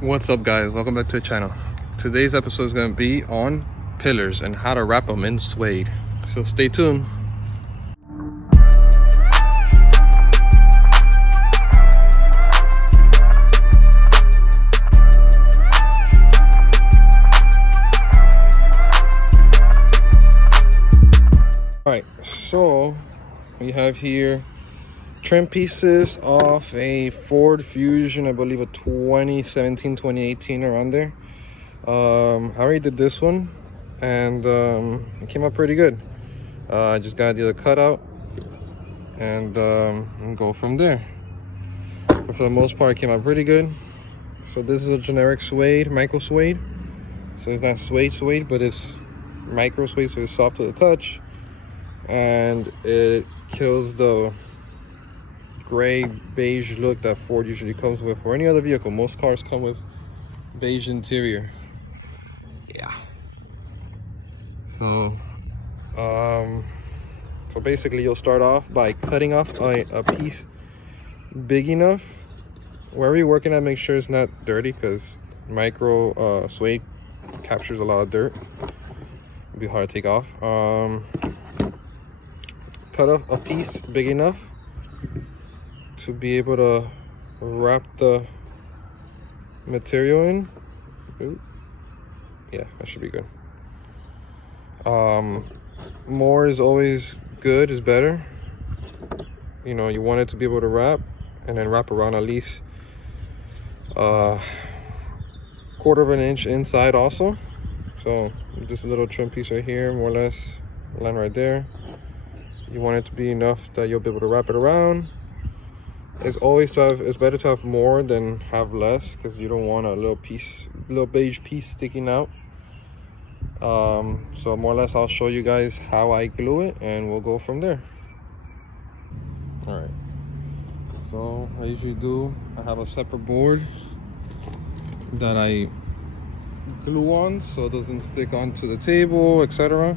What's up, guys? Welcome back to the channel. Today's episode is going to be on pillars and how to wrap them in suede, so stay tuned. Alright, so we have here trim pieces off a Ford Fusion, I believe a 2017, 2018, around there. I already did this one and it came out pretty good. I just gotta do the cutout and go from there. But for the most part, it came out pretty good. So this is a generic suede, micro suede. So it's not suede, but it's micro suede, so it's soft to the touch. And it kills the gray beige look that Ford usually comes with, or any other vehicle. Most cars come with beige interior. Yeah. So basically you'll start off by cutting off a piece big enough. Wherever you're working at, make sure it's not dirty, because micro suede captures a lot of dirt. It'll be hard to take off. Cut off a piece big enough to be able to wrap the material in. Ooh. Yeah, that should be good. More is always good, is better. You know, you want it to be able to wrap, and then wrap around at least quarter of an inch inside also. So just a little trim piece right here, more or less, line right there. You want it to be enough that you'll be able to wrap it around. It's better to have more than have less, because you don't want a little beige piece sticking out. So more or less, I'll show you guys how I glue it, and we'll go from there. All right. So I usually do, I have a separate board that I glue on so it doesn't stick onto the table, etc.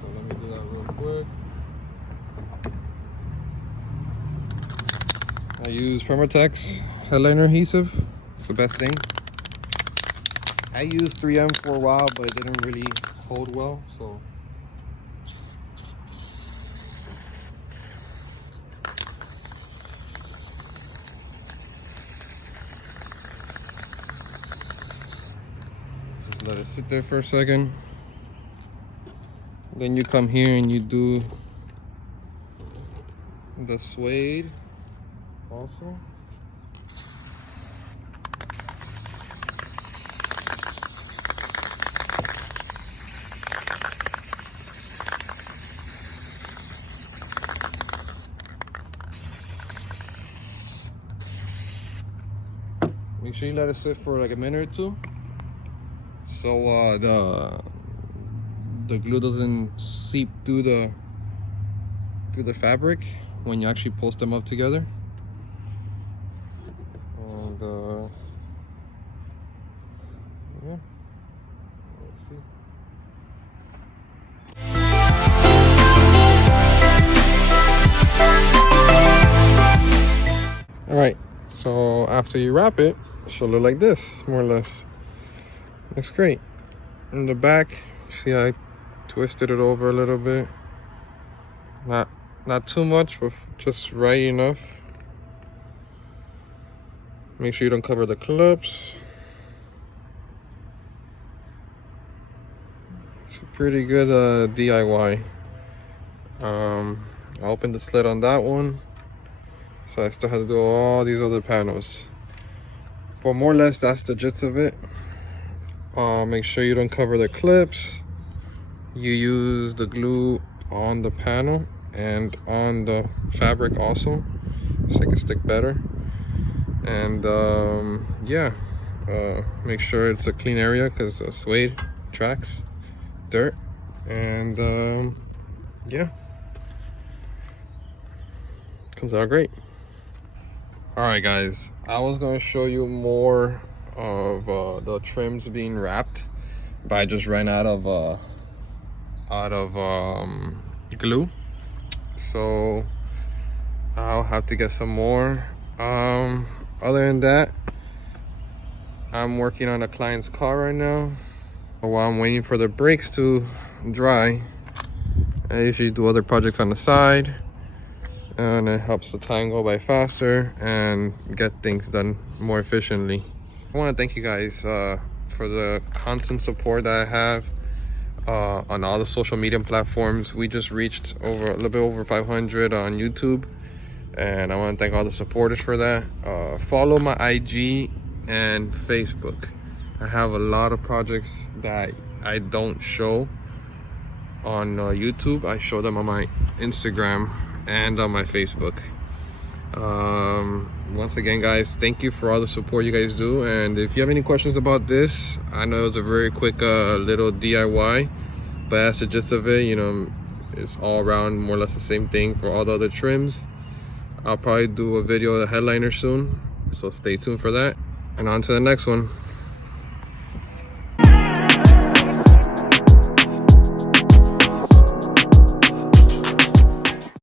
So let me do that real quick. I use Permatex headliner adhesive. It's the best thing. I used 3M for a while, but it didn't really hold well, so just let it sit there for a second. Then you come here and you do the suede also. Make sure you let it sit for like a minute or two, so the glue doesn't seep through the fabric when you actually post them up together. And yeah, let's see. All right, so after you wrap it, it should look like this, more or less. Looks great. In the back, see, I twisted it over a little bit. Not too much, but just right enough. Make sure you don't cover the clips. It's a pretty good DIY. I opened the slit on that one, so I still have to do all these other panels. But more or less, that's the gist of it. Make sure you don't cover the clips. You use the glue on the panel and on the fabric also, so it can stick better. And yeah, make sure it's a clean area, because suede tracks dirt. And yeah, comes out great. All right, guys, I was going to show you more of the trims being wrapped, but I just ran out of glue, so I'll have to get some more. Other than that, I'm working on a client's car right now. While I'm waiting for the brakes to dry, I usually do other projects on the side, and it helps the time go by faster and get things done more efficiently. I want to thank you guys for the constant support that I have on all the social media platforms. We just reached a little bit over 500 on YouTube, and I want to thank all the supporters for that. Follow my IG and Facebook. I have a lot of projects that I don't show on YouTube. I show them on my Instagram and on my Facebook. Once again, guys, thank you for all the support you guys do. And if you have any questions about this, I know it was a very quick little DIY, but that's the gist of it. You know, it's all around more or less the same thing for all the other trims. I'll probably do a video of the headliner soon, so stay tuned for that. And on to the next one.